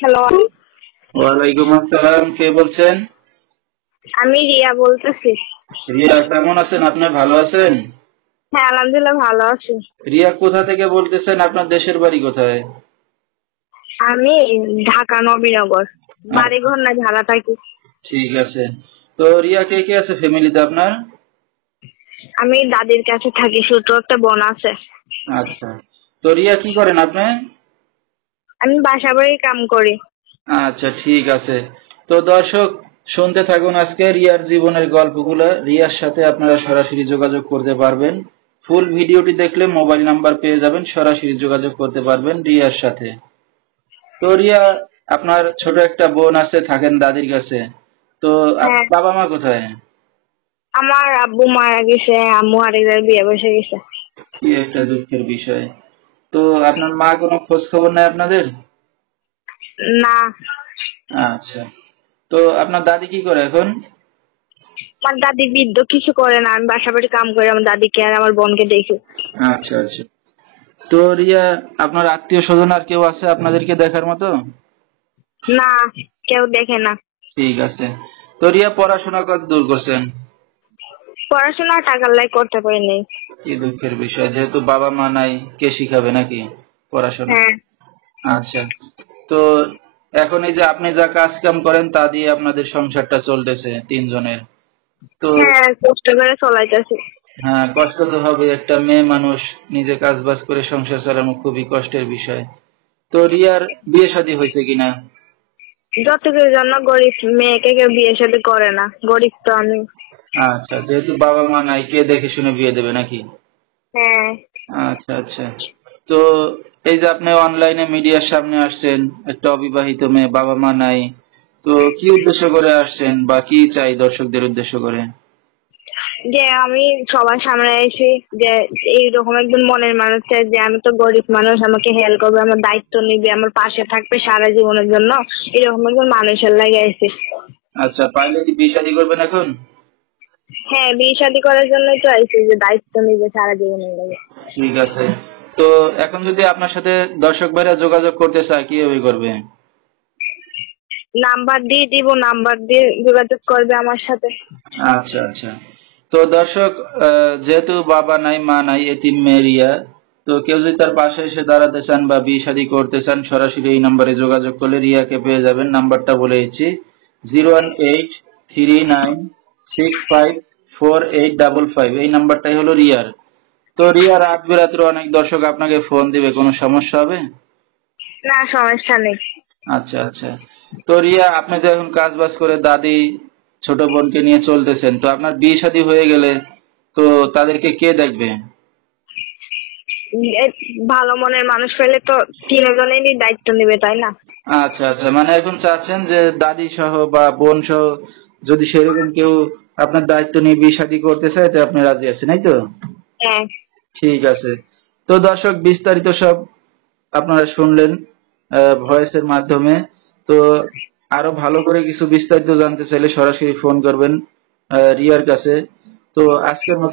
Hello, ওয়ালাইকুম আসসালাম। কে বলছেন? আমি রিয়া বলতেছি। রিয়া কেমন আছেন? আপনি ভালো আছেন? হ্যাঁ, আলহামদুলিল্লাহ ভালো আছি। রিয়া কোথা থেকে বলতেছেন? আপনার দেশের বাড়ি কোথায়? আমি ঢাকা নবীনগর, বাড়ি আচ্ছা, ঘর না ভাড়া থাকি। ঠিক আছে। তো রিয়া কে কে আছে ফ্যামিলিতে আপনার? আমি দাদির কাছে থাকি, ছোট একটা বোন আছে। আচ্ছা। তো রিয়া কি করেন আপনি? আমি বাসা বাড়ি কাম করি। আচ্ছা, ঠিক আছে। তো দর্শক শুনতে থাকুন আজকে রিয়ার জীবনের গল্পগুলো। রিয়ার সাথে আপনারা সরাসরি যোগাযোগ করতে পারবেন। ফুল ভিডিওটি দেখলে মোবাইল নাম্বার পেয়ে যাবেন, সরাসরি যোগাযোগ করতে পারবেন রিয়ার সাথে। তো রিয়া, আপনার ছোট একটা বোন আছে, থাকেন দাদির কাছে। তো হ্যাঁ, বাবা মা কোথায়? আমার আব্বু মারা গেছে, আম্মু আরেকবার বিয়ে বসে গেছে। কি একটা দুঃখের বিষয়। তো আপনার মা কোনো খোঁজ খবর নেয় আপনাদের? না, আচ্ছা। তো আপনার দাদি কি করে এখন? আমার দাদি বৃদ্ধ, কিছু করে না। আমি বাসা বাড়ি কাম করি, আমার দাদিকে আর আমার বোনকে দেখি। আচ্ছা আচ্ছা। তো রিয়া, আপনার আত্মীয় স্বজন আর কেউ আছে আপনাদেরকে দেখার মতো? না, কেউ দেখে না। ঠিক আছে। তো রিয়া পড়াশোনা কত দূর করছেন? পড়াশোনা টাকার লাই করতে পারিনি। কি দুঃখের বিষয়, যেহেতু বাবা মা নাই, কে শিখাবে নাকি পড়াশোনা? হ্যাঁ, আচ্ছা। তো এখন এই যে আপনি যা কাজ কাম করেন তা দিয়ে আপনাদের সংসারটা চলতেছে তিনজনের। তো হ্যাঁ, কষ্ট করে চলাইতেছি। হ্যাঁ, কষ্ট তো হবে, একটা মেয়ে মানুষ নিজে কাজ বাজ করে সংসার চালানো খুবই কষ্টের বিষয়। তো রিয়ার বিয়ে শাদী হয়েছে কিনা? যতটুকুর জন্য গরিব মেয়েকে কেউ বিয়ে শাদী করে না, গরিব তো আমি। আচ্ছা, যেহেতু বাবা মা নাই, কে দেখে শুনে বিয়ে দেবে নাকি? হ্যাঁ, আচ্ছা আচ্ছা। তো এই যে আপনি অনলাইনে মিডিয়ার সামনে আসছেন, একটা অবিবাহিত মেয়ে, বাবা মা নাই, তো কি উদ্দেশ্য করে আসছেন বা কি চাই দর্শকদের উদ্দেশ্য করে? যে আমি সবার সামনে এসে যে এইরকম একজন মনের মানুষ চাই, যে আমি তো গরিব মানুষ, আমাকে হেল্প করবে, আমার দায়িত্ব নিবে, আমার পাশে থাকবে সারা জীবনের জন্য, এরকম একজন মানুষের লাগে এসে। আচ্ছা, পাইলে কি বিয়ে শাদী করবেন এখন? হ্যাঁ, বিয়ে শাদী করার জন্যই তো আইসি, যে দায়িত্ব নিবে সারা জীবনের লাগে। ঠিক আছে। তো এখন যদি আপনার সাথে দর্শক ভাইরা যোগাযোগ করতে চায়, কিভাবে করবে? নাম্বার দিয়ে দিব, নাম্বার দিয়ে যোগাযোগ করবে আমার সাথে। আচ্ছা আচ্ছা। তো দর্শক, যেহেতু বাবা নাই মা নাই, এতিম মেয়ে রিয়া, তো কেউ যদি তার পাশে এসে দাঁড়াতে চান বা বিয়ে শাদী করতে চান, সরাসরি এই নাম্বারে যোগাযোগ করলে রিয়াকে পেয়ে যাবেন। নাম্বারটা বলে দিচ্ছি: 01839654855। এই নাম্বারটাই হলো রিয়ার। তো রিয়া, রাত বেরাত্রে অনেক দর্শক আপনাকে ফোন দিবে, কোনো সমস্যা হবে? না, সমস্যা নেই। আচ্ছা আচ্ছা। তো রিয়া, আপনি তো এখন কাজ বাজ করে দাদি ছোট বোনকে নিয়ে চলতেছেন, তো আপনার বিয়ে শাদী হয়ে গেলে তো তাদেরকে কে দেখবে? এ ভালো মনের মানুষ পেলে তো তিনজনেরই দায়িত্ব নিবে, তাই না? আচ্ছা আচ্ছা, মানে এখন চাচ্ছেন যে দাদি সহ বা বোন সহ যদি সেরকম কেউ আপনার দায়িত্ব নিয়ে বিয়ে শাদী করতে চায়, তো আপনি রাজি আছেন, এই তো? হ্যাঁ। ঠিক আছে। তো দর্শক, বিস্তারিত সব আপনারা শুনলেন ভয়েসের মাধ্যমে। তো আরো ভালো করে কিছু বিস্তারিত জানতে চাইলে সরাসরি ফোন করবেন রিয়ার কাছে। তো আজকের মতো